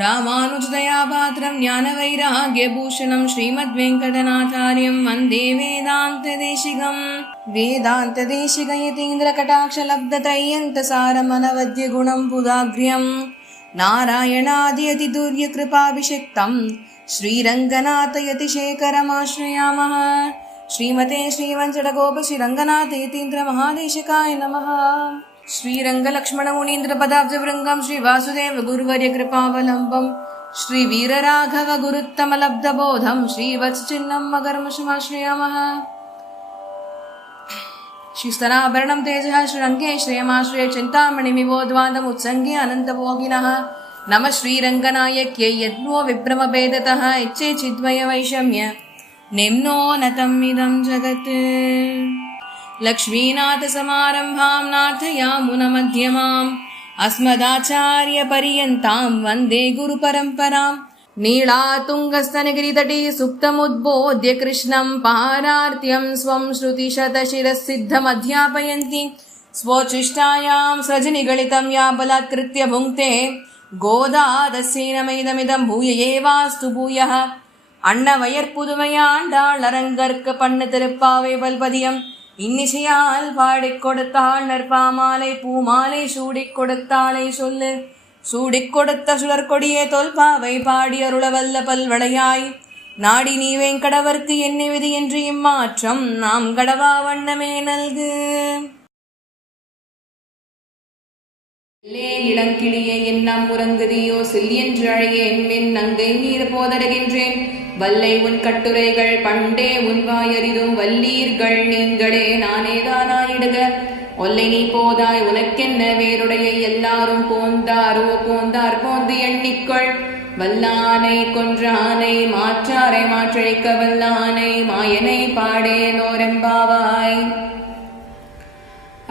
रामानुजदया पात्रं ज्ञानवैराग्यभूषणं श्रीमद्वेङ्कटनाथार्यं वन्दे वेदान्तदेशिकम्। वेदान्तदेशिकयतीन्द्रकटाक्षलब्धत्रय्यन्तसारमनवद्यगुणं पुदाग्र्यम् नारायणादियतिदुर्यकृपाभिषिक्तं श्रीरङ्गनाथयतिशेखरमाश्रयामः। श्रीमते श्रीवञ्चडगोपश्रीरङ्गनाथ यतीन्द्रमहादेशिकाय नमः श्रीरङ्गलक्ष्मणमुनीन्द्रपदाब्जवृङ्गं श्रीवासुदेव गुरुवर्य कृपावलम्बम् श्रीवीरराघव गुरुत्तमलब्धबोधं श्रीवत्सचिह्नं मकर्मशमाश्रयामः श्रीस्तनाभरणं तेजः श्रीरङ्गे श्रेयमाश्रय चिन्तामणिमिवोद्वादमुत्सङ्गे अनन्तभोगिनः नमः श्रीरङ्गनायक्यै यज्ञो विभ्रमभेदतः इच्छे चिद्वयवैषम्य निम्नो नतम् इदं जगत् लक्ष्मीनाथसमारम्भाम् नाथयामुनमध्यमाम् अस्मदाचार्यपर्यन्ताम् वन्दे गुरुपरम्पराम् नीला सुप्तमुद्बोध्य कृष्णम् पारार्त्यम् स्वम् श्रुतिशतशिरः सिद्धमध्यापयन्ति स्वचिष्टायां सृजनि या बलात्कृत्य भुङ्क्ते गोदादस्येनमैदमिदम् भूय एवास्तु वास्तु भूयः। अण्णवयर्पुदुमयाण्डालरङ्गर्क पण्डतिरप्पावे वल्पदियम् இன்னிசையால் பாடிக் கொடுத்தாள் நற்பாமாலை பூமாலை சூடிக் கொடுத்தாளை சொல்லு. சூடிக் கொடுத்த சுடற்கொடியே தொல்பாவை பாடி அருளவல்ல பல்வளையாய். நாடி நீ வேங்கடவர்க்கு என்ன விதி என்று இம்மாற்றம் நாம் கடவா வண்ணமே நல்கு. லே இளங்கிளியே எண்ணம் உறங்குதியோ? செல்லியென்று அழையேன் மென் நங்கை நீர் போதடுகின்றேன். வல்லை உன் கட்டுரைகள் பண்டே உன் வாயறிதும் வல்லீர்கள் நீங்களே. நானேதானாயிடுக ஒல்லை நீ போதாய் உனக்கென்ன வேருடைய எல்லாரும் போந்தாரோ போந்தார் போந்து எண்ணிக்கொள். வல்லானை கொன்றானை மாற்றாரை மாற்றழிக்க வல்லானை மாயனை பாடேனோரெம்பாவாய்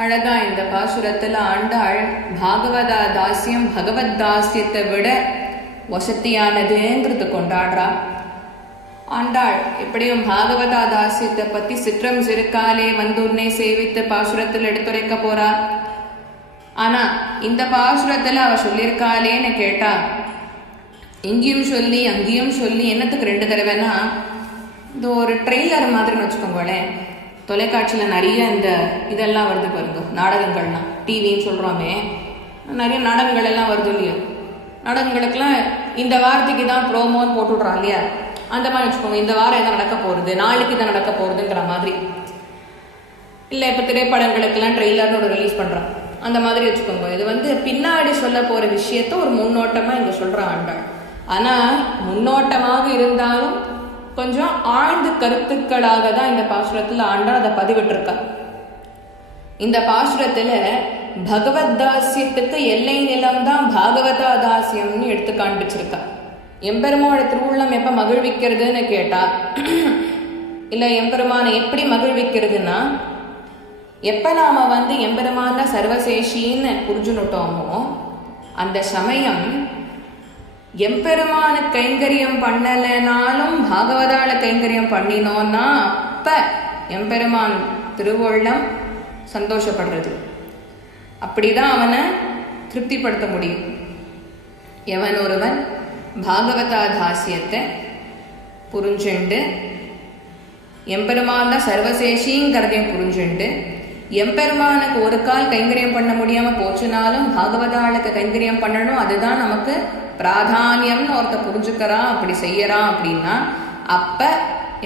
அழகா இந்த பாசுரத்துல ஆண்டாள் பாகவதா தாசியம் பகவத் தாசியத்தை விட வசத்தியானதுங்கிறது கொண்டாடுறா. ஆண்டாள் எப்படியும் பாகவதா தாசியத்தை பத்தி சிற்றம் சிறுக்காலே வந்து உன்னை சேவித்து பாசுரத்தில் எடுத்துரைக்க போறா. ஆனா இந்த பாசுரத்துல அவ சொல்லியிருக்காளேன்னு கேட்டா இங்கேயும் சொல்லி அங்கேயும் சொல்லி என்னத்துக்கு ரெண்டு தடவைன்னா இந்த ஒரு ட்ரெய்லர் மாதிரின்னு வச்சுக்கோங்களேன். தொலைக்காட்சியில் நிறைய இந்த இதெல்லாம் வருது பாருங்க. நாடகங்கள்லாம் டிவின்னு சொல்கிறோமே நிறைய நாடகங்கள் எல்லாம் வருது இல்லையா? நாடகங்களுக்கெல்லாம் இந்த வாரத்துக்கு தான் ப்ரோமோன்னு போட்டுவிட்றான் இல்லையா? அந்த மாதிரி வச்சுக்கோங்க. இந்த வாரம் இதை நடக்க போகிறது நாளைக்கு இதை நடக்க போகிறதுங்கிற மாதிரி. இல்லை இப்போ திரைப்படங்களுக்கெல்லாம் ட்ரெய்லர்னு ஒரு ரிலீஸ் பண்ணுறான் அந்த மாதிரி வச்சுக்கோங்க. இது வந்து பின்னாடி சொல்ல போகிற விஷயத்த ஒரு முன்னோட்டமாக இங்கே சொல்கிறான் ஆண்டாள். ஆனால் முன்னோட்டமாக இருந்தாலும் கொஞ்சம் ஆழ்ந்த கருத்துக்களாக தான் இந்த பாசுரத்தில் ஆண்டாள் அதை பதிவிட்டிருக்கா. இந்த பாசுரத்தில் பகவத் தாசியத்துக்கு எல்லை நிலம் தான் பாகவதா தாசியம்னு எடுத்து காண்பிச்சிருக்கா. எம்பெருமானோட திருவுள்ளம் எப்போ மகிழ்விக்கிறதுன்னு கேட்டா இல்லை எம்பெருமானை எப்படி மகிழ்விக்கிறதுனா எப்போ நாம் வந்து எம்பெருமான சர்வசேஷின்னு புரிஞ்சுனுட்டோமோ அந்த சமயம் எம்பெருமான கைங்கரியம் பண்ணலைனாலும் பாகவதால கைங்கரியம் பண்ணினோன்னா அப்ப எம்பெருமான் திருவள்ளம் சந்தோஷப்படுறது. அப்படிதான் அவனை திருப்திப்படுத்த முடியும். எவன் ஒருவன் பாகவதா தாசியத்தை புரிஞ்சுண்டு எம்பெருமான் தான் சர்வசேஷிங்கிறதையும் புரிஞ்சுண்டு எம்பெருமானுக்கு ஒரு கால் கைங்கரியம் பண்ண முடியாம போச்சுனாலும் பாகவதாளுக்கு கைங்கரியம் பண்ணணும் அதுதான் நமக்கு பிராதானியம்னு ஒருத்த புரிஞ்சுக்கிறான் அப்படி செய்யறான் அப்படின்னா அப்ப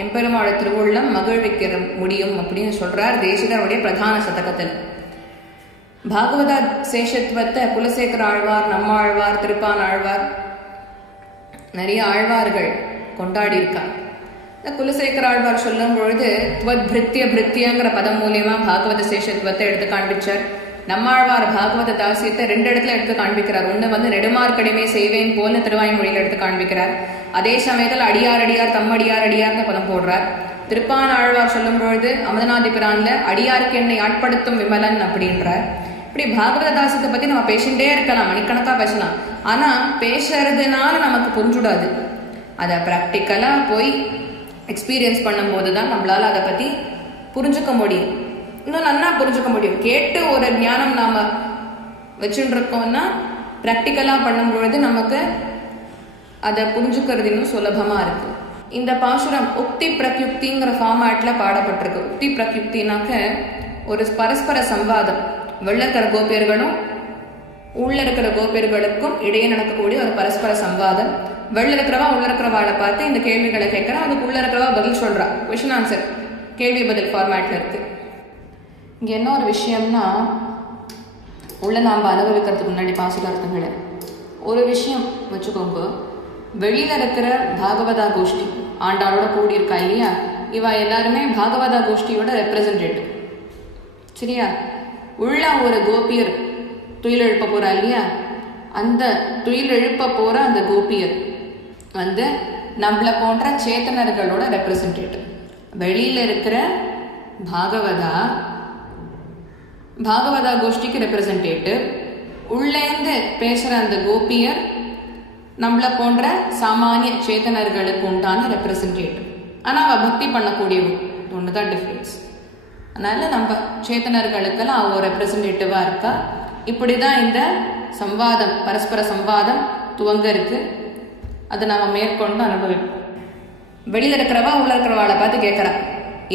எம்பெருமாள திருவுள்ளம் மகிழ்விக்கிற முடியும் அப்படின்னு சொல்றார் தேசிகருடைய பிரதான சதகத்தில் பாகவதா சேஷத்துவத்தை குலசேகர ஆழ்வார் நம்மாழ்வார் திருப்பான் ஆழ்வார் நிறைய ஆழ்வார்கள் கொண்டாடி இருக்கார் இந்த குலசேகர ஆழ்வார் சொல்லும் பொழுது துவத் பிரித்திய பிரித்தியங்கிற பதம் மூலியமா பாகவத சேஷத்துவத்தை எடுத்து காண்பிச்சார். நம்மாழ்வார் பாகவத தாசியத்தை ரெண்டு இடத்துல எடுத்து காண்பிக்கிறார். ஒன்று வந்து நெடுமார்க்கடிமை செய்வேன் போல திருவாய்மொழியில் எடுத்து காண்பிக்கிறார். அதே சமயத்தில் அடியார் அடியார் தம்மடியார் அடியார்னு பதம் போடுறார். திருப்பான் ஆழ்வார் சொல்லும் பொழுது அமதநாதி பிரான்ல அடியாருக்கு என்னை ஆட்படுத்தும் விமலன் அப்படின்றார். இப்படி பாகவத தாசத்தை பத்தி நம்ம பேசிட்டே இருக்கலாம் மணிக்கணக்கா பேசலாம். ஆனா பேசுறதுனால நமக்கு புரிஞ்சுடாது. அதை ப்ராக்டிக்கலா போய் எக்ஸ்பீரியன்ஸ் பண்ணும்போது தான் நம்மளால அதை பத்தி புரிஞ்சுக்க முடியும். இன்னும் நல்லா புரிஞ்சுக்க முடியும். கேட்டு ஒரு ஞானம் நாம வச்சுருக்கோம்னா ப்ராக்டிக்கலாக ப்ராக்டிக்கலாக பண்ணும்பொழுது நமக்கு அதை புரிஞ்சுக்கிறது இன்னும் சுலபமாக இருக்கு. இந்த பாசுரம் உக்தி பிரத்யுக்திங்கிற ஃபார்மேட்டில் பாடப்பட்டிருக்கு. உக்தி பிரத்யுக்தினாக்க ஒரு பரஸ்பர சம்வாதம். வெள்ள கோபியர்களும் உள்ள இருக்கிற கோபியர்களுக்கும் இடையே நடக்கக்கூடிய ஒரு பரஸ்பர சம்வாதம். வெளில இருக்கிறவா உள்ள இருக்கிறவாளை பார்த்து இந்த கேள்விகளை கேட்குறா அதுக்கு உள்ள இருக்கிறவா பதில் சொல்றா. கொஷின் ஆன்சர் கேள்வி பதில் ஃபார்மேட்ல இருக்கு. இங்கே என்ன ஒரு விஷயம்னா உள்ள நாம் அனுபவிக்கிறதுக்கு முன்னாடி பாசுகார்த்தங்களை ஒரு விஷயம் வச்சுக்கோங்க. வெளியில் இருக்கிற பாகவதா கோஷ்டி ஆண்டாளோட கூடி இருக்கா இல்லையா? இவா எல்லாருமே பாகவதா கோஷ்டியோட ரெப்ரசன்டேட்டிவ் சரியா? உள்ள ஒரு கோபியர் துயில் எழுப்ப போறா இல்லையா? அந்த துயில் எழுப்ப போற அந்த கோபியர் வந்து நம்மளை போன்ற சேத்தனர்களோட ரெப்ரசன்டேட்டிவ் வெளியில் இருக்கிற பாகவதா பாகவதா கோஷ்டிக்கு ரெப்ரசன்டேட்டிவ் உள்ளேந்து பேசுகிற அந்த கோபியர் நம்மளை போன்ற சாமானிய சேத்தனர்களுக்கு உண்டான ரெப்ரசன்டேட்டிவ் ஆனால் அவள் பக்தி பண்ணக்கூடிய ஒன்று தான் டிஃப்ரென்ஸ் அதனால் நம்ம சேத்தனர்களுக்கெல்லாம் அவள் ரெப்ரசன்டேட்டிவாக இருக்கா? இப்படிதான் இந்த சம்வாதம் பரஸ்பர சம்வாதம் துவங்க அதை நாம் மேற்கொண்டு அனுபவிப்போம். வெளியில் இருக்கிறவா உள்ள இருக்கிறவாளை பார்த்து கேட்கறா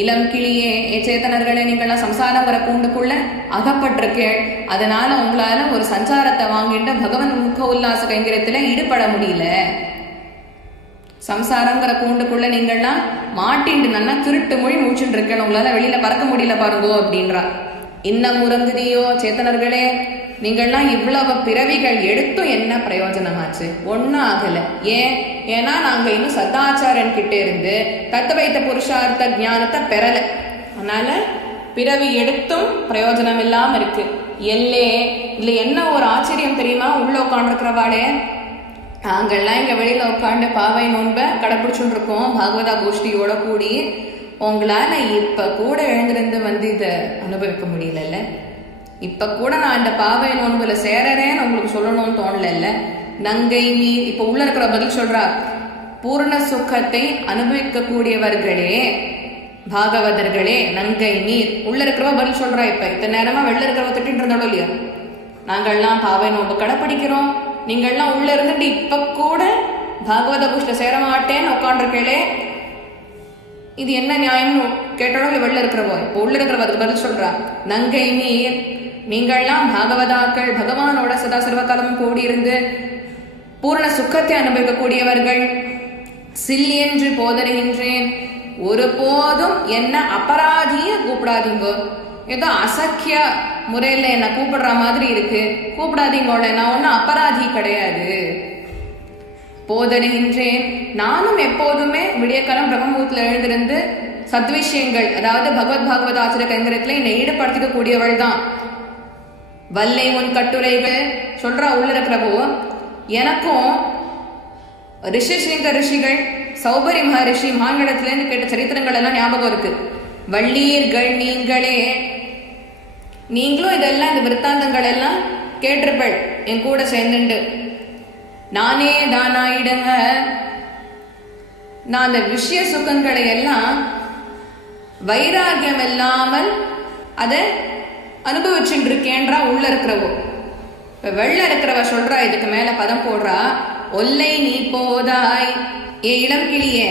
இளம் கிளியே ஏ சேத்தனர்களே நீங்கள்லாம் சம்சாரங்கிற கூண்டுக்குள்ள அகப்பட்டிருக்கேள் அதனால உங்களால ஒரு சஞ்சாரத்தை வாங்கிட்டு பகவன் முக உல்லாச கைங்கரியத்துல ஈடுபட முடியல. சம்சாரங்கிற கூண்டுக்குள்ள நீங்கள்லாம் மாட்டிண்டு நல்லா திருட்டு மொழி மூச்சுட்டு இருக்கேன் உங்களால வெளியில பறக்க முடியல பாருங்கோ அப்படின்றா. இன்னும் முறங்குதியோ சேத்தனர்களே நீங்கள்லாம் இவ்வளவு பிறவிகள் எடுத்தும் என்ன பிரயோஜனமாச்சு? ஒன்றும் ஆகல. ஏன்? ஏன்னா நாங்க இன்னும் சதாச்சாரன் கிட்டே இருந்து தத்து வைத்த புருஷார்த்த ஞானத்தை பெறல. அதனால பிறவி எடுத்தும் பிரயோஜனம் இல்லாம இருக்கு. எல்லே இதுல என்ன ஒரு ஆச்சரியம் தெரியுமா? உள்ள உட்காந்துருக்கிறவாளே நாங்கள்லாம் இங்க வெளியில உட்காந்து பாவை நோன்பை கடைப்பிடிச்சுட்டு இருக்கோம் பாகவதா கோஷ்டியோட கூடி உங்களால இப்ப கூட எழுந்திருந்து வந்து இதை அனுபவிக்க முடியலல்ல? இப்ப கூட நான் இந்த பாவை நோன்புல சேரறேன்னு உங்களுக்கு சொல்லணும்னு தோணல நங்கை நீர் இப்ப உள்ள இருக்கிற பதில் சொல்றா பூர்ண சுகத்தை அனுபவிக்கக்கூடியவர்களே பாகவதர்களே நங்கை நீர் உள்ள இருக்கிறவ பதில் சொல்றா இப்ப. இத்தனை நேரமா வெளில இருக்கிறவ திட்டிட்டு இருந்தாலும் இல்லையா? நாங்கள்லாம் பாவை நோன்பு கடைப்பிடிக்கிறோம். நீங்கள்லாம் உள்ள இருந்துட்டு இப்ப கூட பாகவத குஷ்ட சேர மாட்டேன்னு உட்காண்டிருக்கே இது என்ன நியாயம்னு கேட்டாலும் வெளில இருக்கிறவோ? இப்போ உள்ள இருக்கிறவ அதுக்கு பதில் சொல்றா நங்கை நீர் நீங்கள்லாம் பாகவதாக்கள் பகவானோட சதா சர்வகாலமும் கூடியிருந்து பூர்ண சுக்கத்தை அனுபவிக்கக்கூடியவர்கள். சில் என்று போதருகின்றேன் ஒருபோதும் என்ன அபராதிய கூப்பிடாதீங்க. ஏதோ அசக்கிய முறையில என்ன கூப்பிடுற மாதிரி இருக்கு. கூப்பிடாதீங்களோட நான் ஒன்றும் அபராதி கிடையாது. போதடுகின்றேன் நானும் எப்போதுமே விடியக்காலம் பிரம்மபூத்தில் எழுந்திருந்து சத்விஷயங்கள் அதாவது பகவத் பாகவத ஆசிரிய என்னை ஈடுபடுத்திக்க கூடியவள் தான் வல்லை உன் கட்டுரைகள் சொல்றா உள்ள இருக்கிறப்போ எனக்கும் ரிஷிசிங்க ரிஷிகள் சௌபரி மகரிஷி மாங்கடத்துலேருந்து கேட்ட சரித்திரங்கள் எல்லாம் ஞாபகம் இருக்கு. வள்ளீர்கள் நீங்களே. நீங்களும் இதெல்லாம் இந்த விற்த்தாந்தங்கள் எல்லாம் கேட்டிருப்பள் என் கூட சேர்ந்துண்டு. நானே தானாயிடுங்க. நான் அந்த விஷய சுகங்களை எல்லாம் வைராகியம் இல்லாமல் அதை அனுபவிச்சுட்டு இருக்கேன்றா உள்ள இருக்கிறவோ. இப்ப வெள்ள இருக்கிறவ சொல்றா இதுக்கு மேல பதம் போடுறா ஒல்லை நீ போதாய் ஏ இளம் கிளியே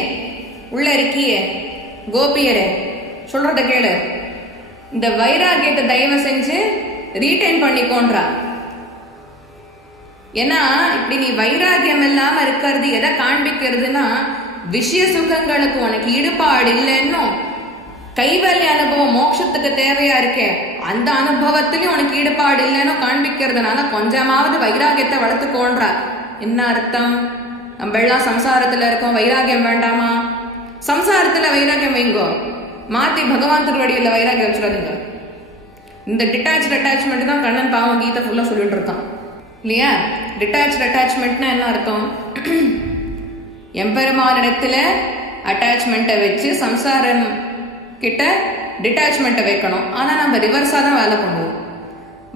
உள்ள இருக்கியே கோபியரே. சொல்றத கேளு. இந்த வைராகியத்தை தயவு செஞ்சு ரீட்டைன் பண்ணிக்கோன்றா. ஏன்னா இப்படி நீ வைராகியம் இல்லாம இருக்கிறது எதை காண்பிக்கிறதுனா விஷய சுகங்களுக்கு உனக்கு ஈடுபாடு இல்லைன்னும். கைவல்ய அனுபவம் மோட்சத்துக்கு தேவையா இருக்கே. அந்த அனுபவத்திலையும் உனக்கு ஈடுபாடு இல்லைன்னு காண்பிக்கிறதுனால கொஞ்சமாவது வைராகியத்தை வளர்த்துக்கோன்றா. என்ன அர்த்தம்? நம்ம எல்லாம் சம்சாரத்தில் இருக்கோம் வைராகியம் வேண்டாமா? சம்சாரத்தில் வைராகியம் வைங்கோ. மாற்றி பகவான் திருவடியில் வைராகியம் வச்சிடாதீங்க. இந்த டிட்டாச் அட்டாச்மெண்ட் தான் கண்ணன் பாவம் கீதை ஃபுல்லாக சொல்லிட்டு இருக்கான். இல்லையா? டிட்டாச் அட்டாச்மெண்ட்னா என்ன அர்த்தம்? எம்பெருமானிடத்தில் அட்டாச்மெண்ட்டை வச்சு சம்சாரம் கிட்ட டிட்டாச்மெண்ட்டை வைக்கணும். ஆனால் நம்ம ரிவர்ஸாக தான் வேலை பண்ணுவோம்.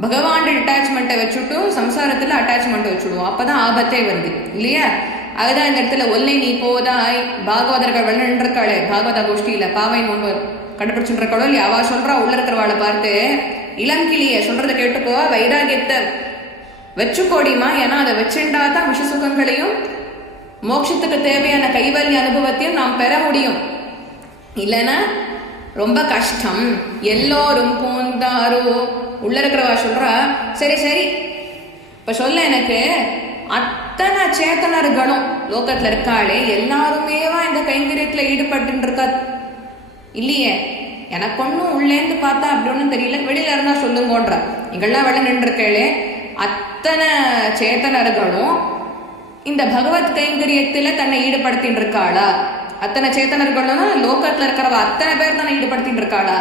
பகவான் டிட்டாச்மெண்ட்டை வச்சுட்டு சம்சாரத்தில் அட்டாச்மெண்ட் வச்சுடுவோம். அப்பதான் ஆபத்தே வருது. இல்லையா? அதுதான் இந்த இடத்துல ஒல்லை நீ போதாய் பாகவதர்கள் வெள்ளன்றிருக்காளே பாகவத கோஷ்டியில் பாவை நோன்பு கண்டுபிடிச்சுட்டு இருக்காளோ இல்லையா? அவள் சொல்கிறா உள்ள இருக்கிறவாளை பார்த்து இளங்கிளிய சொல்கிறத கேட்டுக்கோ வைராகியத்தை வச்சுக்கோடிமா ஏன்னா அதை வச்சுண்டா தான் விஷ சுகங்களையும் மோட்சத்துக்கு தேவையான கைவல்ய அனுபவத்தையும் நாம் பெற முடியும். இல்லைன்னா ரொம்ப கஷ்டம். எல்லோரும் போந்தாரோ? உள்ள இருக்கிறவா சொல்றா சரி சரி. இப்ப சொல்ல எனக்கு அத்தனை சேத்தனர்களும் லோகத்துல இருக்காளே எல்லாருமேவா இந்த கைங்கரியத்துல ஈடுபட்டு இருக்கா இல்லையே எனக்கு ஒன்றும் உள்ளேந்து பார்த்தா அப்படி ஒன்றும் தெரியல வெளியில இருந்தா சொல்லுங்கன்ற. நீங்கள்லாம் வெளில நின்றுருக்கேளே அத்தனை சேத்தனர்களும் இந்த பகவத் கைங்கரியத்துல தன்னை ஈடுபடுத்தின்னு இருக்காளா அத்தனை சேத்தனர்களும் லோகத்துல இருக்கிறவ அத்தனை பேர் தானே ஈடுபடுத்திட்டு இருக்காளா?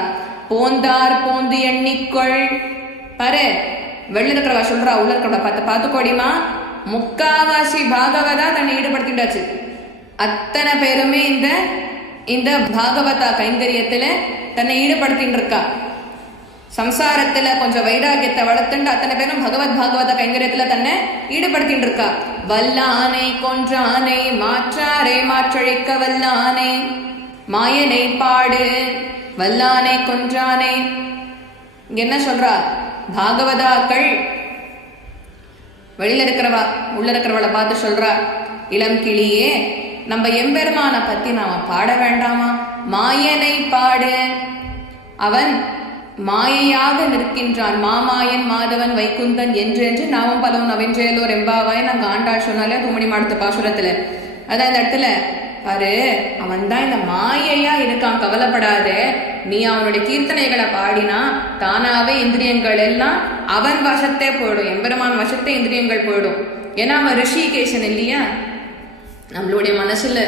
போந்தார் போந்து எண்ணிக்கொள். பாரு வெளில இருக்கிறவ சொல்றா உள்ள இருக்கிறவ பார்த்து பார்த்துக்கோடிமா முக்காவாசி பாகவதா தன்னை ஈடுபடுத்திட்டாச்சு அத்தனை பேருமே இந்த இந்த பாகவதா கைங்கரியத்துல தன்னை ஈடுபடுத்திட்டு இருக்கா. சம்சாரத்துல கொஞ்சம் வைராகியத்தை வளர்த்துண்டு அத்தனை பேரும் பகவத் பாகவத கைங்கரியத்துல தன்னை ஈடுபடுத்திட்டு இருக்கா வல்லானை கொன்றானை மாற்றாரை மாற்றழிக்க வல்லானை மாயனை பாடு வல்லானை கொன்றானை. இங்க என்ன சொல்றா? பாகவதாக்கள் வெளியில இருக்கிறவா உள்ள இருக்கிறவளை பார்த்து சொல்றா இளம் கிளியே நம்ம எம்பெருமான பத்தி நாம பாட வேண்டாமா? மாயனை பாடு. அவன் மாயையாக நிற்கின்றான். மாமாயன் மாதவன் வைகுந்தன் என்றென்று நாமும் பலவும் அவென்றேலோர் எம்பாவாய் நாங்க ஆண்டாள் சொன்னாலே தூமணி மாடத்து பாசுரத்துல. அதான் இந்த இடத்துல பாரு அவன் தான் இந்த மாயையா இருக்கான் கவலைப்படாத. நீ அவனுடைய கீர்த்தனைகளை பாடினா தானாவே இந்திரியங்கள் எல்லாம் அவன் வசத்தே போயிடும் எம்பெருமான் வசத்தே இந்திரியங்கள் போயிடும் ஏன்னா அவன் ரிஷிகேஷன் இல்லையா? நம்மளுடைய மனசுல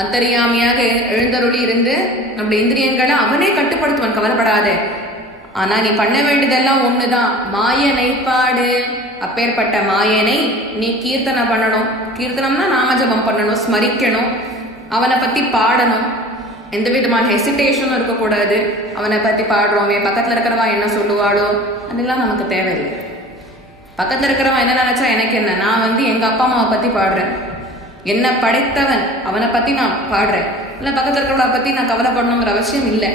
அந்தரியாமியாக எழுந்தருளி இருந்து நம்முடைய இந்திரியங்களை அவனே கட்டுப்படுத்துவான் கவலைப்படாத. ஆனா நீ பண்ண வேண்டியதெல்லாம் ஒண்ணுதான். மாயனை பாடு அப்பேற்பட்ட மாயனை நீ கீர்த்தனை பண்ணணும். கீர்த்தனம்னா நாமஜபம் பண்ணணும் ஸ்மரிக்கணும். அவனை பத்தி பாடணும். எந்த விதமான ஹெசிடேஷனும் இருக்கக்கூடாது. அவனை பத்தி பாடுறோம் என் பக்கத்துல இருக்கிறவா என்ன சொல்லுவாளோ அதெல்லாம் நமக்கு தேவையில்லை. பக்கத்துல இருக்கிறவன் என்ன நினைச்சா எனக்கு என்ன? நான் வந்து எங்க அப்பா அம்மாவை பத்தி பாடுறேன். என்ன படைத்தவன்? அவனை பத்தி நான் பாடுறேன். இல்ல பக்கத்தில் இருக்கிறவளை பத்தி நான் கவலைப்படணுங்கிற அவசியம் இல்லை.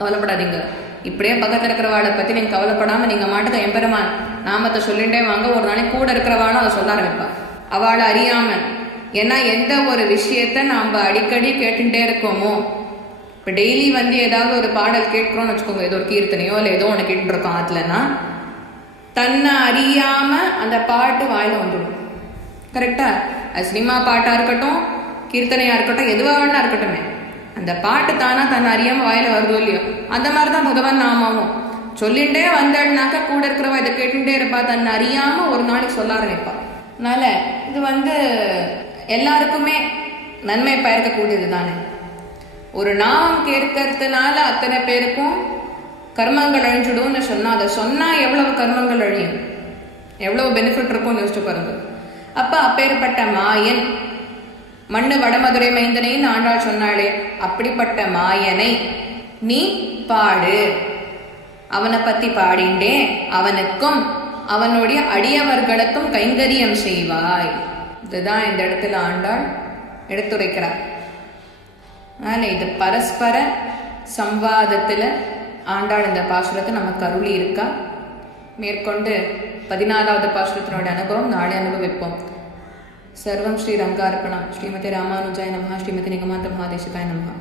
கவலைப்படாதீங்க. இப்படியே பக்கத்தில் இருக்கிறவாளை பத்தி நீங்க கவலைப்படாம நீங்க மாட்டுக்க எம்பெருமான் நாமத்தை சொல்லிட்டே வாங்க. ஒரு நாளைக்கு கூட இருக்கிறவாளும் அதை சொல்ல ஆரம்பிப்பா. அவளை அறியாம. ஏன்னா எந்த ஒரு விஷயத்த நாம அடிக்கடி கேட்டுட்டே இருக்கோமோ இப்போ டெய்லி வந்து ஏதாவது ஒரு பாடல் கேட்கிறோம்னு வச்சுக்கோங்க. ஏதோ ஒரு கீர்த்தனையோ இல்லை ஏதோ ஒன்று கேட்டுருக்கோம் அதுலன்னா தன்னை அறியாம அந்த பாட்டு வாயில வந்துடும். கரெக்டா? அது சினிமா பாட்டாக இருக்கட்டும் கீர்த்தனையாக இருக்கட்டும் எதுவாக வேணா இருக்கட்டுமே. அந்த பாட்டு தானா தன்னை அறியாமல் வாயில் வருதோ இல்லையோ? அந்த மாதிரி தான் பகவான் நாமாவும். சொல்லிட்டே வந்தாள்னாக்கா கூட இருக்கிறவ இதை கேட்டுட்டே இருப்பா. தன்னை அறியாமல் ஒரு நாளைக்கு சொல்ல ஆரம்பிப்பா. அதனால இது வந்து எல்லாருக்குமே நன்மை பயக்கக்கூடியது தானே ஒரு நாமம் கேட்கறதுனால அத்தனை பேருக்கும் கர்மங்கள் அழிஞ்சிடும்னு சொன்னால் அதை சொன்னால் எவ்வளவு கர்மங்கள் அழியும்? எவ்வளவு பெனிஃபிட் இருக்கும்னு யோசிச்சு பாருங்கள் அப்ப அப்பேற்பட்ட மாயன். மண்ணு வடமதுரை மைந்தனைன்னு ஆண்டாள் சொன்னாளே அப்படிப்பட்ட மாயனை நீ பாடு. அவனை பத்தி பாடிண்டே அவனுக்கும் அவனுடைய அடியவர்களுக்கும் கைங்கரியம் செய்வாய். இதுதான் இந்த இடத்துல ஆண்டாள் எடுத்துரைக்கிறார். ஆனால் இது பரஸ்பர சம்வாதத்தில் ஆண்டாள் இந்த பாசுரத்தை நமக்கு அருள் இருக்கா மேற்கொண்டு பதினாலாவது பாசுரத்தினோட அனுபவம் நாளை அனுபவிப்போம். சர்வம் ஸ்ரீ ரங்கார்ப்பணம் ஸ்ரீமதி ராமானுஜாய நமஹா. ஸ்ரீமதி நிகமாந்த மகாதேசிகாய நமஹா.